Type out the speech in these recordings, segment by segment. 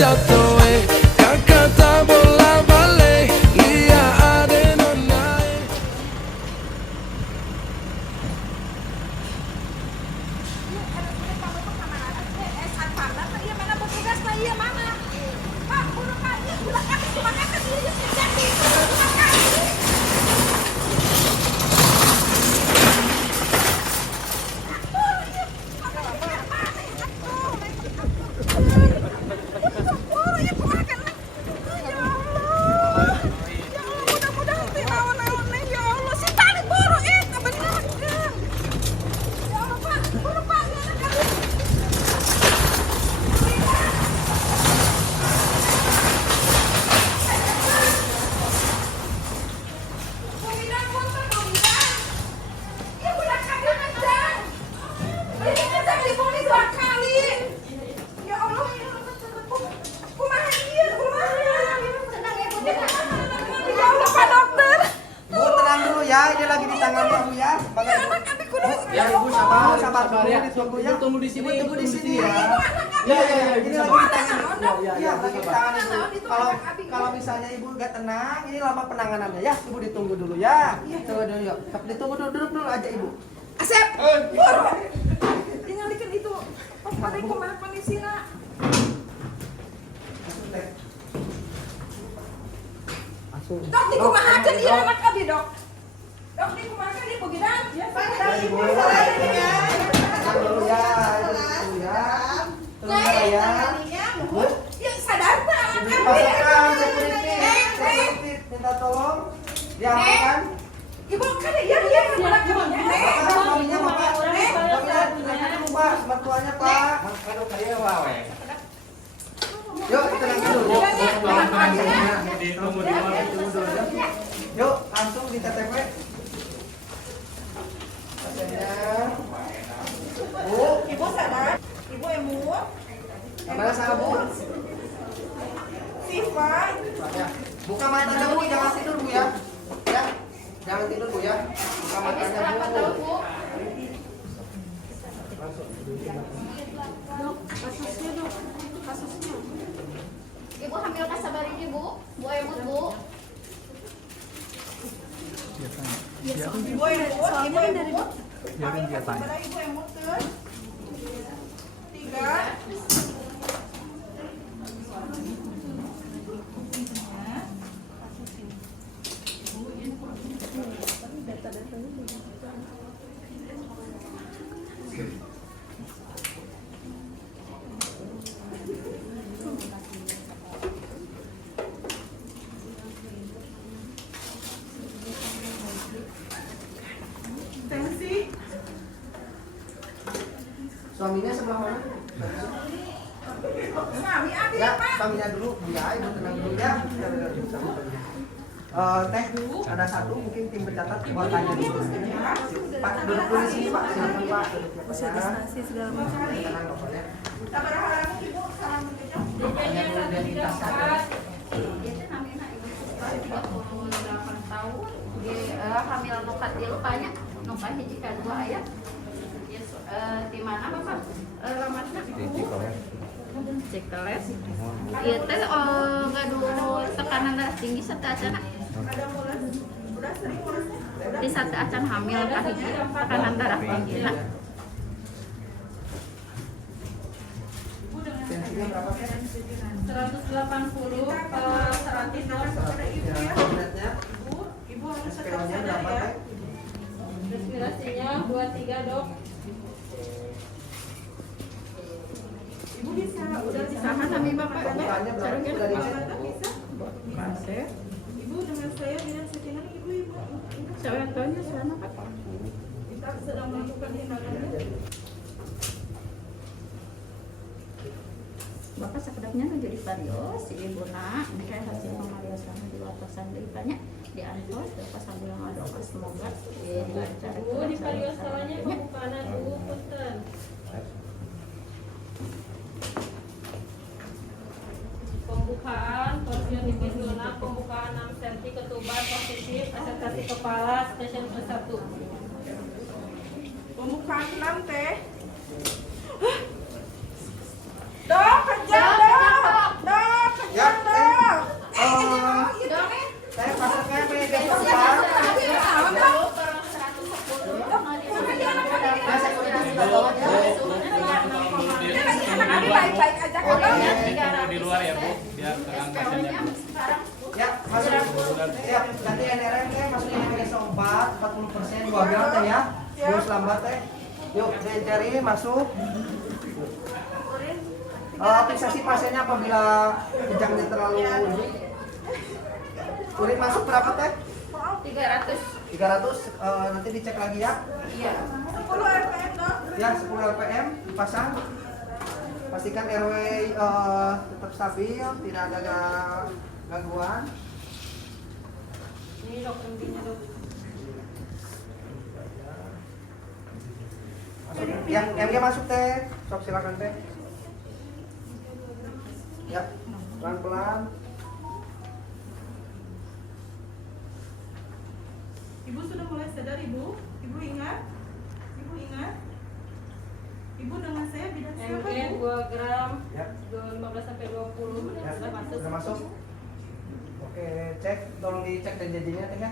jatuh kakak tak bola balik lihat ada nona. Ini lagi ditangani Bu ya. Ya Ibu sabar dulu ditunggu ya. Tunggu di sini. Tunggu di sini ya. Ya. Ini lagi ditangani. Ya, lagi ditangani. Kalau misalnya Ibu nggak tenang, ini lama penanganannya ya. Ibu ditunggu dulu ya. Tunggu dulu yuk. Ditunggu duduk dulu aja Ibu. Asep, tinggalkan itu. Oh, pada kumaha kondisina. Dok, di kumaha aja dia anak abi dok. Dok, di kumaha dia begidan. Ibu dulu ya. Tenang ya. Ya sadar tak anak abi. Pasukan security minta tolong diamankan. Ibu kan dia anak kaminya. Kaminya Pak. Pak, mertuanya Pak. Yuk, tenang dulu. Yuk, langsung di KTP. Bu, Ibu sadar. Ibu emu. kamera sana Bu. Siva. Buka matanya Bu, jangan tidur Bu ya. Ya, jangan tidur Bu ya. Buka matanya Bu. Ibu hamil kasabar ini Bu emut Bu. Ibu emu. Hamil kasabar ibu emu tuh. 3. Tensi. Suaminya sebelah mana? Suami abi Ya, Pak. suaminya dulu. Ya, Ibu tenang dulu ya. Teh, ada satu mungkin tim pencatat mau tanya dulu. Pak, duduk dulu di sini Pak. Silakan Pak. Distansi segala macam. Tenang pokoknya. Sabar harap ibu salam menjawab. Tanya dulu identitasnya. Dia teh namina ibu 38 tahun. Dia hamil nu katilu banyak. Nu ka hiji ka dua aya. Di mana Bapak? Ramatna. Cikeles. Ieu teh gaduh tekanan darah tinggi serta acana. Udah sering ngurusnya. Di saat acan hamil ka hiji tekanan darah tinggi. Tensinya berapa Teh? 180 Ya, beratnya. Ibu harus SPO-nya berapa Teh? respirasinya 23 dok. Ibu bisa udah bisa Saha kami bapak Pembukaannya berapa? Sudah di bisa. Ibu dengan saya dengan settingan ibu. saya tanya sana pak. Kita sedang melakukan tindakannya. Bapak sekedapnya nu jadi varios si ibu nak kayak hasil pemariosan di lapasan ditanya di antos bapak sambil ngadoa semoga dilancar. Di varios salahnya pembukaan dulu punten. Pembukaan porsiun tipis lunak, pembukaan 6 cm ketuban positif, asetasi kepala stasiun ke-1. Pembukaan 6 teh. Dok, kerja dok. Terus lambat teh. Yuk, cari masuk. Fiksasi pasiennya apabila kejangnya terlalu tinggi. Urin masuk berapa teh? 300. 300. Nanti dicek lagi ya. Iya. 10 RPM dok. Ya, 10 LPM dipasang. Pastikan RW tetap stabil, tidak ada gangguan. Ini dok, MD-nya dok. Yang MG masuk teh, sok silakan teh. Ya, pelan-pelan. Ibu sudah mulai sadar ibu? Ibu ingat? Ibu ingat? Ibu dengan saya bidang siapa MG ibu? 2 gram, Ya, 15 sampai 20 ya, sudah masuk. sudah masuk. Oke, cek, tolong dicek dan janjinya teh ya.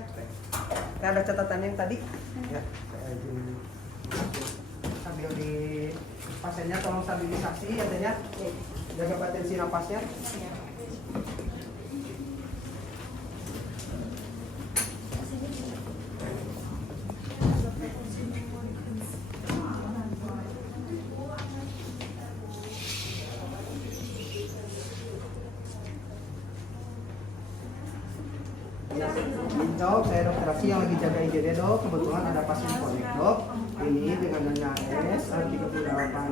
Ini ada catatan yang tadi. Ya, saya izin sambil di pasiennya tolong stabilisasi ya teh ya. Jaga potensi napasnya. Dok, saya dokter Aksi yang lagi jaga IGD dok. Kebetulan ada pasien konek dok. Ini dengan nanya S, 38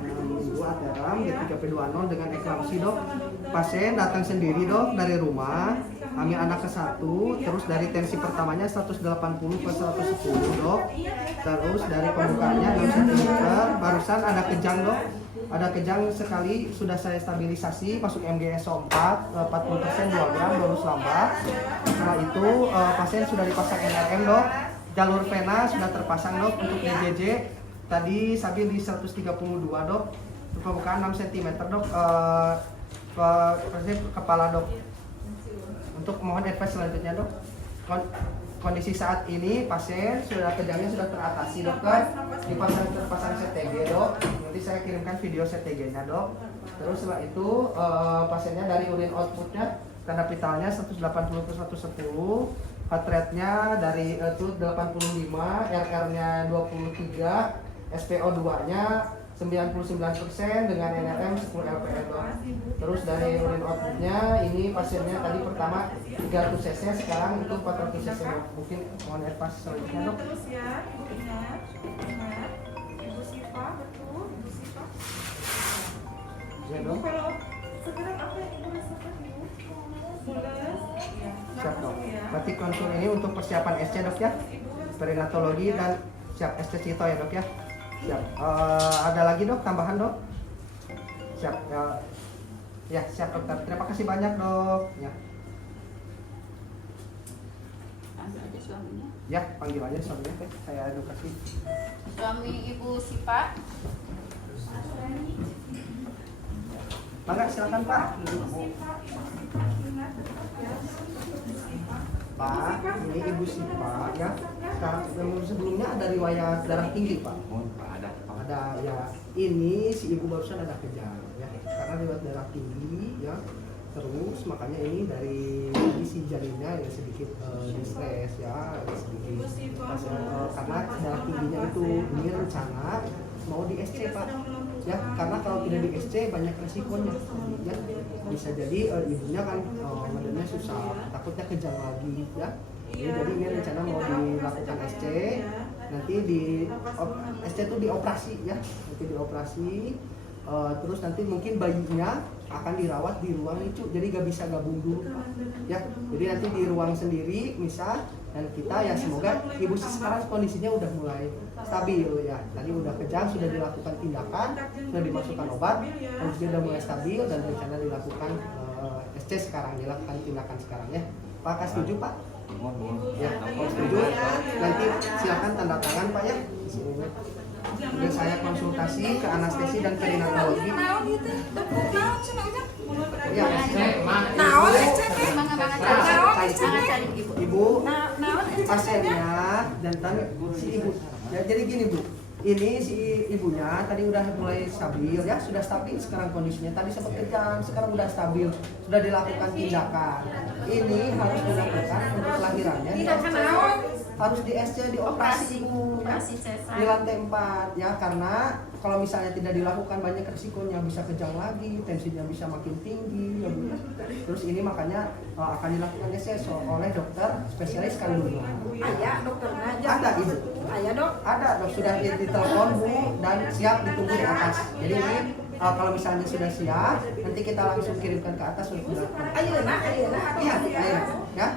minggu ateram, G3P20 dengan eklamsi dok. Pasien datang sendiri dok dari rumah, hamil anak ke-1, terus dari tensi pertamanya 180 ke 110 dok. Terus dari pembukaannya 6 cm, barusan ada kejang dok. Ada kejang sekali, sudah saya stabilisasi, masuk MgSO 4, 40% 2 gram, bolus lambat. Setelah itu pasien sudah dipasang NRM dok, jalur vena sudah terpasang dok untuk DJJ. Tadi stabil di 132 dok, pembukaan 6 cm dok, kepala dok. Untuk mohon advice selanjutnya dok. Kondisi saat ini pasien sudah kejangnya sudah teratasi dokter, terpasang CTG dok. Nanti saya kirimkan video CTG-nya dok. Terus setelah itu pasiennya dari urin outputnya tanda vitalnya 180 ke 110, heart rate-nya dari itu 85, RR-nya 23, SPO2-nya 99% dengan NRM 10 LPM dok. Terus dari urin outputnya ini pasiennya tadi pertama 300 cc, sekarang itu 400 cc dok. Mungkin mohon advice selanjutnya dok. Terus ya, ibu ingat, ingat. Ibu Siva, betul, ibu Siva. Ya Ibu dok. kalau sekarang apa yang ibu rasakan ibu? Mules? Iya. Siap dok. Langsung ya. Berarti konsul ini untuk persiapan SC dok ya. Ibu harus Perinatologi dan siap SC Cito ya dok ya. Siap. Ada lagi dok tambahan dok? Siap. Ya siap dokter. Terima kasih banyak dok. Ya. Ambil aja suaminya. Ya panggil aja suaminya teh. Saya edukasi. Suami Ibu Sipa. Mangga silakan Pak. Pak, ini Ibu Sipa ya. Sekarang sebelumnya ada riwayat darah tinggi Pak. Ada ya. Ini si ibu barusan ada kejang ya. Karena riwayat darah tinggi ya. Terus makanya ini dari si janinnya ya sedikit distres ya, sedikit karena darah tingginya itu ini rencana mau di SC Pak. Ya, karena kalau tidak di SC banyak resikonya ya. Bisa jadi ibunya kan badannya susah, takutnya kejang lagi ya. Jadi ini rencana mau dilakukan SC, nanti di SC itu dioperasi ya, nanti dioperasi. Terus nanti mungkin bayinya akan dirawat di ruang itu, jadi gak bisa gabung dulu ya. Jadi nanti di ruang sendiri misal, dan kita ya semoga ibu sekarang kondisinya udah mulai stabil ya. Tadi udah kejang, sudah dilakukan tindakan, sudah dimasukkan obat, kondisinya udah mulai stabil dan rencana dilakukan SC sekarang, dilakukan tindakan sekarang ya. Pak setuju Pak? Ya, kalau setuju nanti silakan tanda tangan Pak ya. Di sini. Kemudian saya konsultasi ke anestesi dan perinatologi. Ya, ibu pasiennya jantan si ibu. Ya, jadi gini Bu, ini si ibunya tadi udah mulai stabil ya, sudah stabil sekarang kondisinya. Tadi sempat kejang, sekarang udah stabil, sudah dilakukan tindakan. Ini harus dilakukan untuk kelahirannya. harus di SC dioperasi ibu ya. Operasi sesar. Di lantai 4 ya, karena kalau misalnya tidak dilakukan banyak resikonya, bisa kejang lagi, tensinya bisa makin tinggi ya Bu. Terus ini makanya akan dilakukan SSO oleh dokter spesialis kandungan. Ayah dokternya aja. Ada ibu. Ayah dok. Ada dok, sudah ditelepon Bu dan siap ditunggu di atas. Jadi ini kalau misalnya sudah siap, nanti kita langsung kirimkan ke atas untuk dilakukan. Ayo nak. Iya, ayo ya.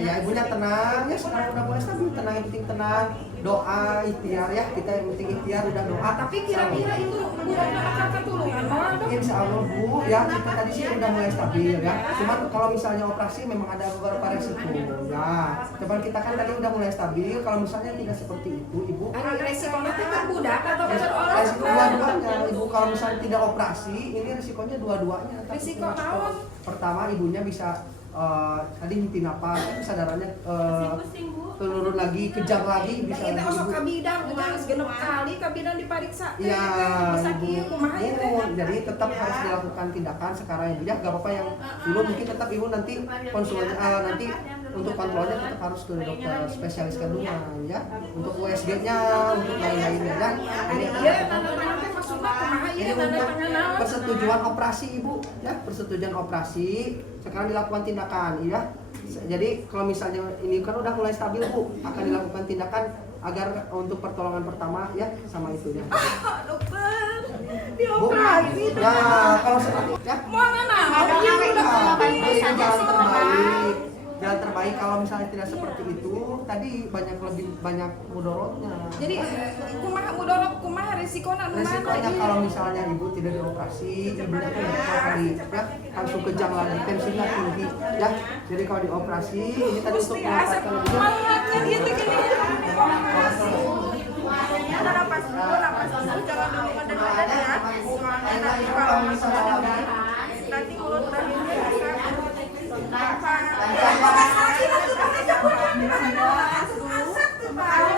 Ya ibunya tenang ya, sekarang udah mulai stabil, tenang, yang penting tenang. Doa, ikhtiar ya, kita yang penting ikhtiar udah doa. Tapi kira-kira itu bukan akan ketulungan malah dok. Insya Allah Bu, ya kita tadi sih udah mulai stabil ya. Cuman kalau misalnya operasi memang ada beberapa resiko ya. Cuman kita kan tadi udah mulai stabil. Kalau misalnya tidak seperti itu, Ibu. Ada resiko nanti kan budak atau orang Resiko dua-duanya, Ibu. Kalau misalnya tidak operasi, ini resikonya dua-duanya. Tapi Risiko naon? Pertama, ibunya bisa tadi henti napas, kesadarannya Pusing Bu. turun lagi, kejang lagi, bisa Kita masuk Ibu. ke bidang, udah segenap kali ke bidang diperiksa. Iya, bisa Ibu. kieu kumaha ieu teh? Jadi tetap harus dilakukan tindakan sekarang Ibu ya. Gak apa-apa yang dulu mungkin tetap Ibu nanti nanti untuk kontrolnya tetap harus ke dokter spesialis kandungan ya. Untuk USG-nya, untuk lain-lainnya ya. Ini Iya, tanda-tanda teh maksudna kumaha ini ieu tanda-tanda naon? persetujuan operasi Ibu ya, persetujuan operasi. Sekarang dilakukan tindakan ya. Jadi kalau misalnya ini kan udah mulai stabil Bu, akan dilakukan tindakan agar untuk pertolongan pertama ya sama itu ya. Dokter, Bu, dioperasi. ya kalau seperti ya. Mana nah? Ada Iya apa udah ya? saja Jalan sih, terbaik. Jalan terbaik kalau misalnya tidak seperti itu, tadi lebih banyak mudorotnya. Jadi kumaha mudorot kumaha resikonya nu Resikonya mana? kalau misalnya ibu tidak dioperasi, ibunya kan dua kali ya, langsung kejang lagi, tensinya tinggi ya. Jadi kalau dioperasi, ini tadi untuk Gusti asap mendapatkan malatnya dia teh gini. Ada napas dulu, jangan dulu ngada-ngada ya. Nanti kalau misalnya nanti mulut udah gini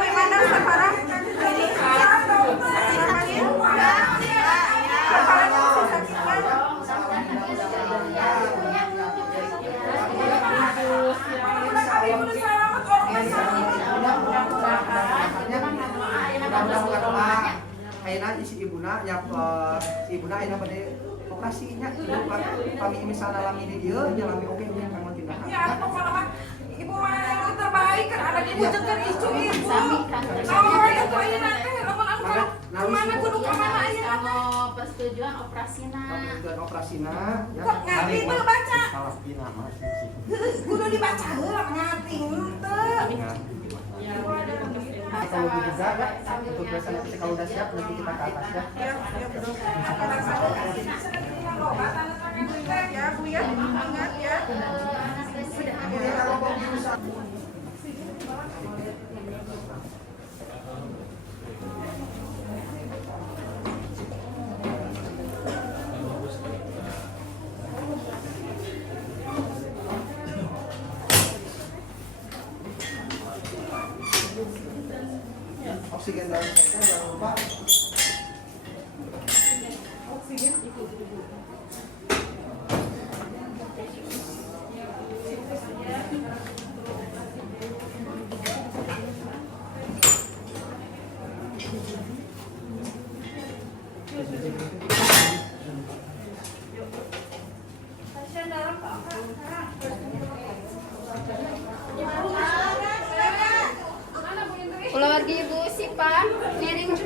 gimana sekarang? Ini ayeuna isi ibuna ya ibuna ayeuna bade operasinya kami misalnya lami di dieu nya lami oke nya kanggo tindakan. ya pokoknya mah ibu mah yang terbaik kan anak ibu jeung isu ibu. Oh itu ayeuna teh lamun anu kemana kudu kemana ayeuna teh? Kalau persetujuan operasina. Tujuan operasina ya. Kok ngerti tuh baca? Kudu dibaca heula ngating teu. Kalau juga ya untuk biasanya kalau udah siap nanti kita ke atas ya. Ya Bu ya, ingat ya. Jadi kalau mau berusaha oksigen dalam koper jangan lupa. Keluarga Ibu Sipa, miring.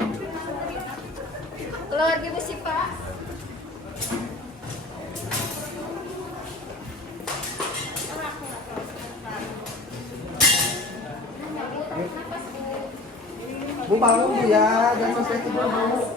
Keluarga Ibu Sipa. Bu bangun Bu ya, jangan sampai tidur Bu.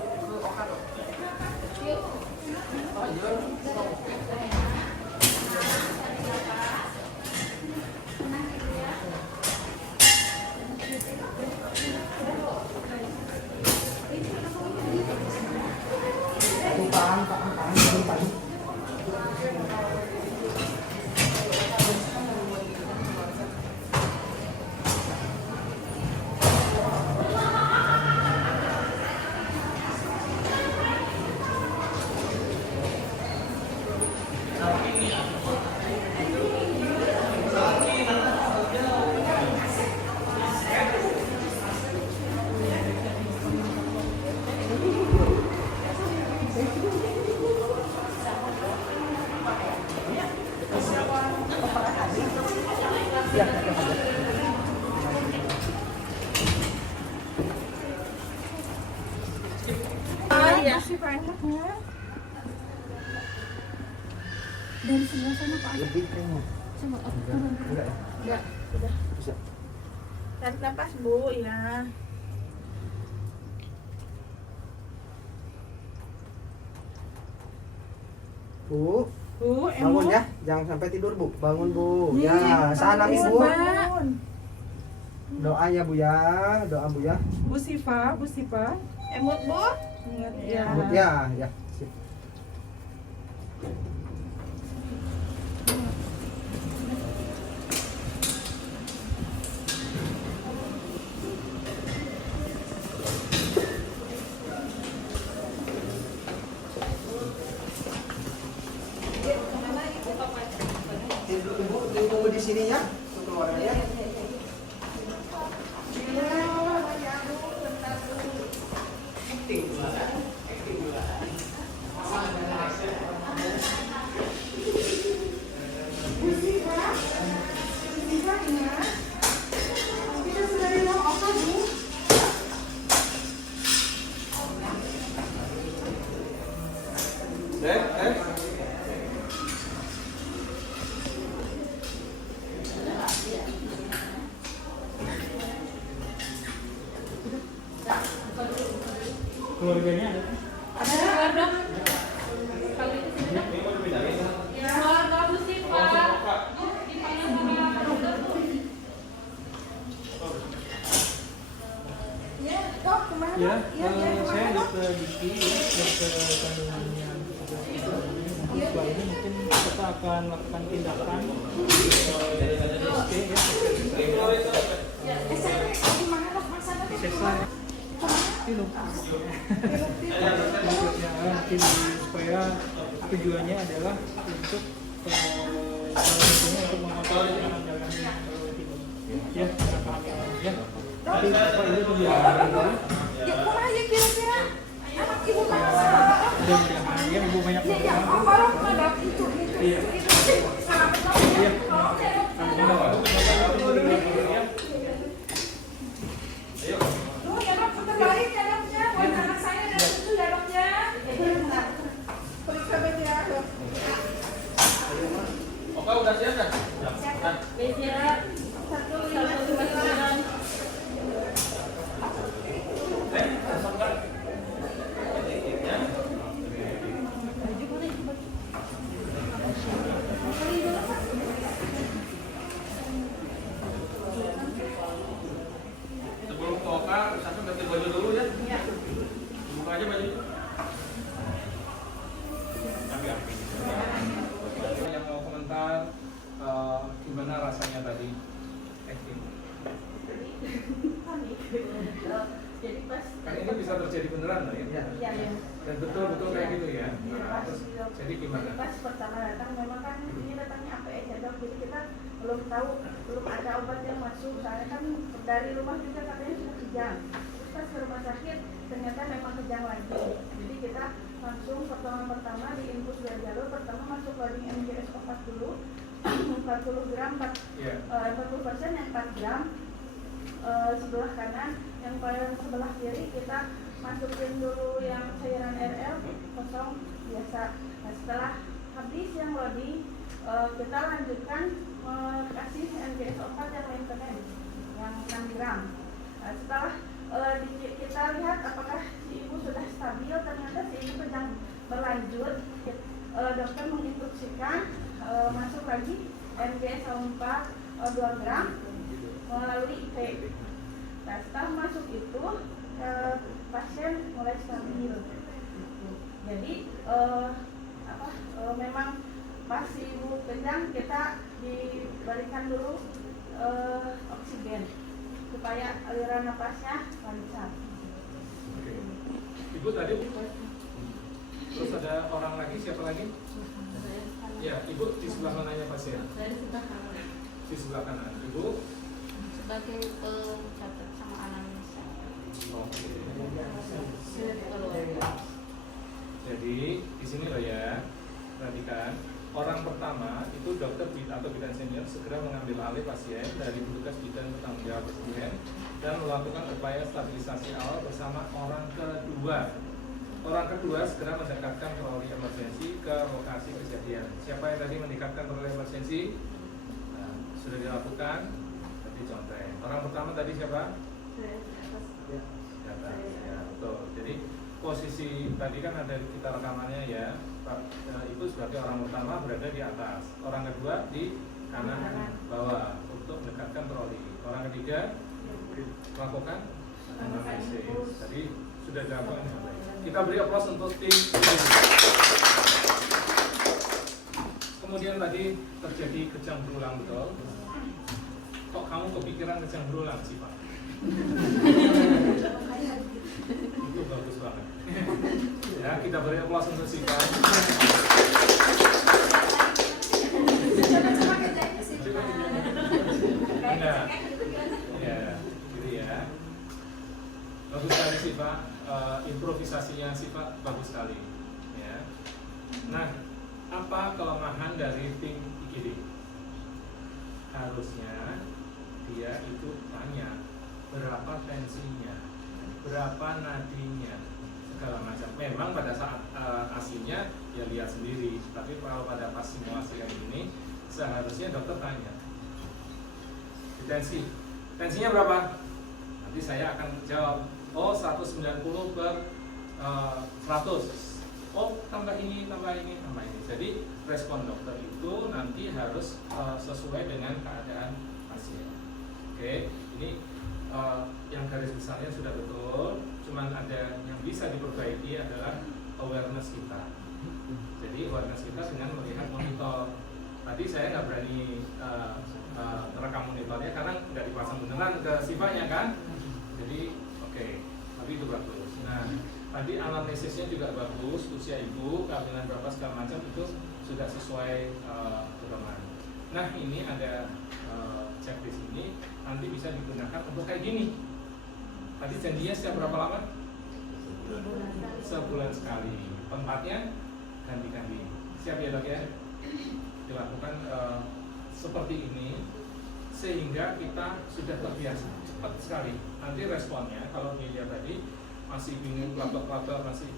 ya. Si enaknya. Dari sebelah sana Pak. Lebih kayaknya. Coba turun. Enggak ya? Enggak, udah. Bisa. Tarik nafas Bu, ya. Bu, Bu, bangun ya. Jangan sampai tidur, Bu. Bangun, Bu. Nih, Ya, sana nih, Bu. bangun. Doa ya, Bu ya. Doa, Bu ya. Bu Siva, Bu Siva. Emut Bu? Ingat ya. Bu, ya, ya. Sip. Ibu, tunggu di sini ya. Keluarga ya. Keluarganya ada? Ada keluarga? Kalau itu sini dah. Keluarga Bu Siva. Dipanggil sama dokter tuh. Ya, Dok, kemana? Ya, Iya, saya kemana, Dok? dokter Diki, dokter kandungannya setelah ini mungkin kita akan melakukan tindakan Gimana, Dok? Maksudnya tuh sesar piluk nanti supaya tujuannya adalah untuk salah satunya untuk mengontrol tekanan darahnya ya kehamilan ya. Tapi Bapak Ibu tunggu ya, kumaha ya kira-kira? Anak ibu masalah. mudah-mudahan ya Ibu banyak Ya, ya, berdoa. orang ngadap itu. Iya. Selamat Iya. Lu ya Dok, putar balik ya Doknya. Buat anak saya dan itu ya Doknya. Bentar. Periksa baju ya Dok. Oke, udah siap kan? Besia 159. Sebelum ke Oka, satu ganti baju dulu ya. Buka aja baju. Yang mau komentar gimana rasanya tadi acting? Jadi pas Kan ini bisa terjadi beneran loh ya? ya, Dan betul-betul kayak gitu ya? Nah, terus jadi gimana? Jadi pas pertama datang memang kan ini datangnya apa aja Dok, jadi kita belum tahu, belum ada obat yang masuk, soalnya kan dari rumah juga katanya sudah kejang. Terus pas ke rumah sakit ternyata memang kejang lagi, jadi kita langsung pertama di infus 2 jalur, pertama masuk loading MGS obat dulu 40 gram, 40% yang 4 gram sebelah kanan, yang paling sebelah kiri kita masukin dulu yang cairan RL kosong biasa. Nah, setelah habis yang loading kita lanjutkan kasih MGS obat yang maintenance yang 6 gram. Nah, setelah kita lihat apakah si ibu sudah stabil, ternyata si ibu sedang berlanjut. Dokter menginstruksikan masuk lagi MGS 2 gram melalui IP. Nah, setelah masuk itu pasien mulai stabil. Jadi memang pas ibu kejang kita diberikan dulu oksigen supaya aliran napasnya lancar. Oke. Ibu tadi terus ada orang lagi, siapa lagi? Ya, Ibu di sebelah mananya pasien? Dari sebelah kanan Di sebelah kanan. Ibu? sebagai pencatat sama anamnesa. Oke. Jadi di sini loh ya, perhatikan. Orang pertama itu dokter atau bidan senior segera mengambil alih pasien dari petugas bidan bertanggung jawab pasien dan melakukan upaya stabilisasi awal bersama orang kedua. Orang kedua segera mendekatkan troli emergensi ke lokasi kejadian. Siapa yang tadi mendekatkan troli emergensi? Nah, sudah dilakukan. Tadi contoh. Orang pertama tadi siapa? Di atas. Ya, betul. Jadi posisi tadi kan ada kita rekamannya ya. Itu sebagai orang pertama berada di atas. Orang kedua di kanan bawah untuk mendekatkan troli. Orang ketiga melakukan analisis. Tadi sudah dilakukan. Kita beri aplaus untuk tim. Kemudian tadi terjadi kejang berulang, betul? Kok kamu kepikiran kejang berulang sih Pak? Itu bagus banget. Ya, kita beri aplaus untuk si Pak. Enggak. Ya, gitu ya. Bagus sekali sih Pak. Improvisasinya sih Pak bagus sekali. Ya. Nah, apa kelemahan dari tim IGD? Harusnya dia itu tanya berapa tensinya, berapa nadinya, segala macam. Memang pada saat aslinya ya lihat sendiri, tapi kalau pada pas simulasi kayak ini seharusnya dokter tanya tensinya berapa? Nanti saya akan jawab, oh 190 per 100. Oh tambah ini. Jadi respon dokter itu nanti harus sesuai dengan keadaan pasien. Oke, ini yang garis besarnya sudah betul. Cuman ada yang bisa diperbaiki adalah awareness kita. Jadi awareness kita dengan melihat monitor. Tadi saya nggak berani merekam monitornya karena nggak dipasang beneran ke sifatnya kan. Jadi oke, tapi itu bagus. Nah, tadi anamnesisnya juga bagus, usia ibu, kehamilan berapa segala macam itu sudah sesuai pedoman. Nah, ini ada checklist ini nanti bisa digunakan untuk kayak gini. Tadi janjinya setiap berapa lama? Sebulan sekali. Tempatnya ganti-ganti. Siap ya dok ya? Dilakukan seperti ini sehingga kita sudah terbiasa cepat sekali. Nanti responnya kalau dilihat tadi masih bingung, kelabak-kelabak, masih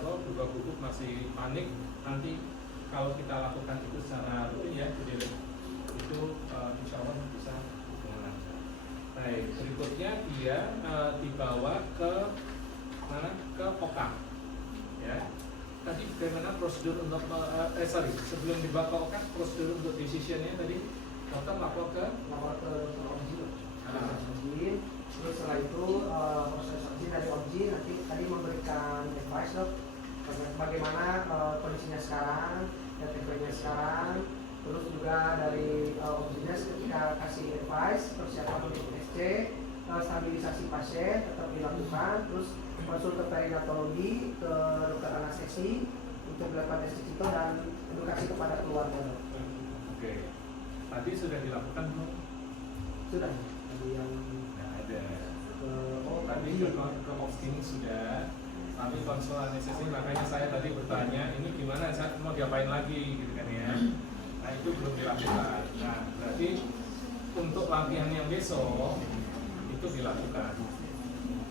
gugup-gugup, masih panik. Nanti kalau kita lakukan itu secara rutin ya, itu insya Allah bisa dengan lancar. Baik, berikutnya dia dibawa ke mana? Ke OKA. Ya. Tadi bagaimana prosedur untuk sebelum dibawa ke OKA, prosedur untuk decisionnya tadi dokter lapor ke OBGYN. Terus setelah itu proses izin dari OBGYN nanti tadi memberikan advice dok bagaimana kondisinya sekarang, TTP-nya sekarang. Terus juga dari OBGYN ketika kasih advice persiapan untuk SC, stabilisasi pasien tetap dilakukan. Terus konsul ke perinatologi, ke dokter anestesi untuk dilakukan desisito dan edukasi kepada keluarga. Oke. Tadi sudah dilakukan belum? Sudah. Tadi yang ada. Tadi ke OBGYN sudah. Tapi konsul anestesi makanya saya tadi bertanya ini gimana, saya mau diapain lagi gitu kan ya. Nah itu belum dilakukan. Nah berarti untuk latihan yang besok itu dilakukan.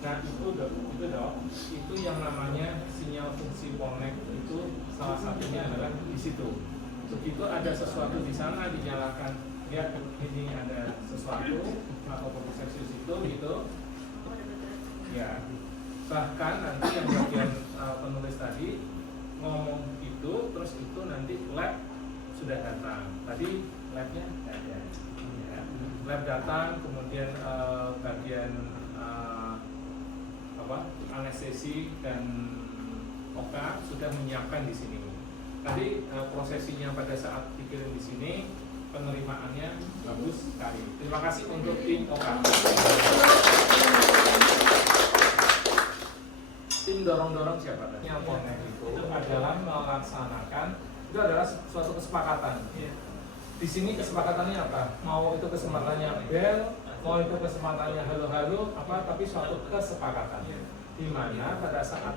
Nah itu dok, itu yang namanya sinyal fungsi polnek itu salah satunya adalah di situ. Begitu ada sesuatu di sana dinyalakan, ya ini ada sesuatu atau fotoseksius itu gitu, ya. Bahkan nanti yang bagian penulis tadi ngomong itu, terus itu nanti lab sudah datang. Tadi labnya ada, ya. Lab datang, kemudian bagian anestesi dan OKA sudah menyiapkan di sini. Tadi prosesinya pada saat dikirim di sini, penerimaannya bagus sekali. Terima kasih untuk tim OKA. Tim dorong-dorong siapa tadi? Yang polnek itu adalah melaksanakan, itu adalah suatu kesepakatan. Di sini kesepakatannya apa? Mau itu kesempatannya bel, mau itu kesempatannya halo-halo, tapi suatu kesepakatan. Di mana pada saat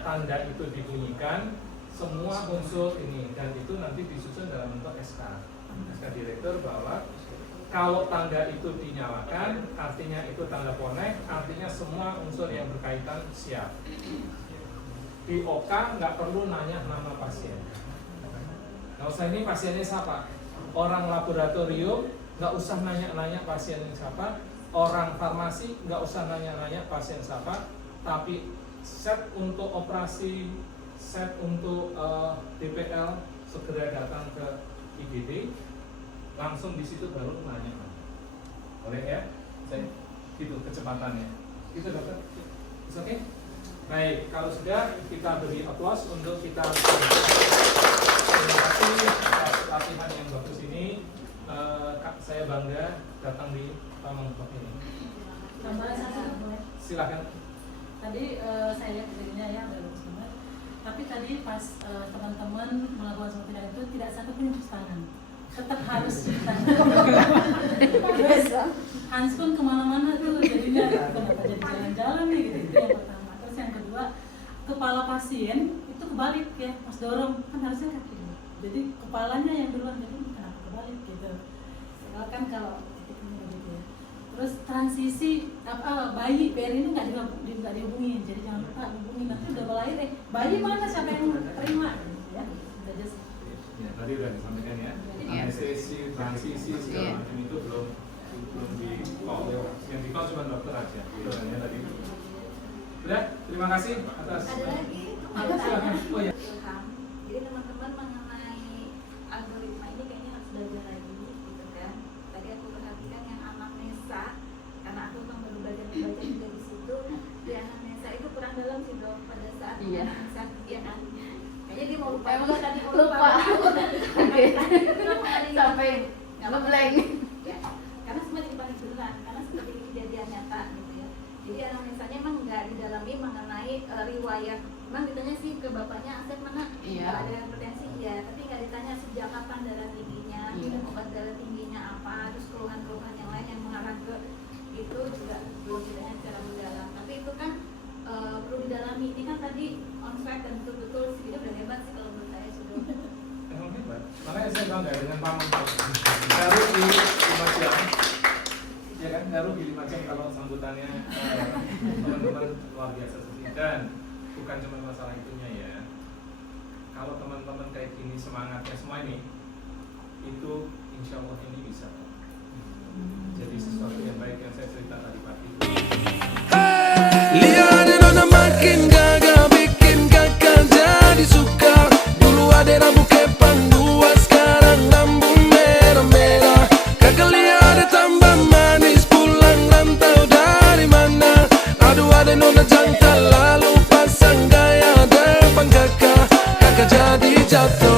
tanda itu dibunyikan, semua unsur ini dan itu nanti disusun dalam bentuk SK direktur bahwa kalau tanda itu dinyalakan, artinya itu tanda ponek, artinya semua unsur yang berkaitan siap. di OK nggak perlu nanya nama pasien. Nggak usah ini pasiennya siapa. Orang laboratorium nggak usah nanya-nanya pasiennya siapa. Orang farmasi nggak usah nanya-nanya pasien siapa. Tapi set untuk operasi, set untuk DPL segera datang ke IGD, langsung di situ baru nanya. Boleh ya? Saya gitu kecepatannya. Gitu dokter. Oke? Baik, kalau sudah kita beri aplaus untuk kita. Terima kasih atas latihan yang bagus ini. Saya bangga datang di Pamengpeuk ini. Tambahan satu. Silakan. Tadi saya lihat videonya ya, udah bagus banget. Tapi tadi pas teman-teman melakukan suntikan itu tidak satu pun yang cuci tangan. Tetap harus cuci tangan. Terus Hans pun kemana-mana tuh jadinya kenapa jadi jalan-jalan nih gitu. Itu yang pertama. Terus yang kedua, kepala pasien itu kebalik ya, pas dorong kan harusnya kaki dulu. Jadi kepalanya yang duluan, jadi kenapa kebalik gitu. Silakan kalau itu begitu ya. Terus transisi bayi BR ini nggak dihubungin, jadi jangan lupa hubungin, nanti udah melahir bayi mana siapa yang terima gitu ya. Udah just. Ya, tadi udah disampaikan ya. Anestesi, transisi segala macam itu belum di call. Yang di call cuma dokter aja. Itu hanya tadi. Udah, terima kasih atas. Ada lagi? Silakan. Oh ya. Ilham. Jadi teman-teman mengenai algoritma ini kayaknya harus belajar lagi gitu kan. Tadi aku perhatikan yang anamnesa, karena aku kan baru belajar juga di situ. Di anamnesa itu kurang dalam sih dok pada saat anamnesa, ya kan. Kayaknya dia mau lupa. Emang tadi lupa. Sampai ngeblank. Ya, karena semua di paling benar, karena seperti kejadian nyata gitu ya. Jadi anamnesanya emang nggak didalami mengenai riwayat. Emang ditanya sih ke bapaknya Asep mana? Iya. Kalau ada hipertensi ya, tapi nggak ditanya sejak kapan darah tingginya, minum obat darah tingginya apa, terus keluhan-keluhan yang lain yang mengarah ke itu juga belum ditanya secara mendalam. Tapi itu kan perlu didalami. Ini kan tadi on track dan betul-betul ini udah hebat sih kalau menurut saya sudah. Emang hebat. Makanya saya bangga dengan Pamengpeuk. Baru di 5 jam. Ya kan, baru di 5 jam kalau sambutannya teman-teman luar biasa sekali. Dan bukan cuma masalah itunya ya. Kalau teman-teman kayak gini semangatnya semua ini, itu insya Allah ini bisa jadi sesuatu yang baik yang saya cerita tadi pagi. Lihat nona makin gagal, bikin kakak jadi suka. Dulu ada rambut kepang dua, sekarang rambut merah-merah. Kakak lihat tambah manis, pulang rantau dari mana? Aduh ada nona jantan lalu pasang gaya depan kakak, kakak jadi jatuh.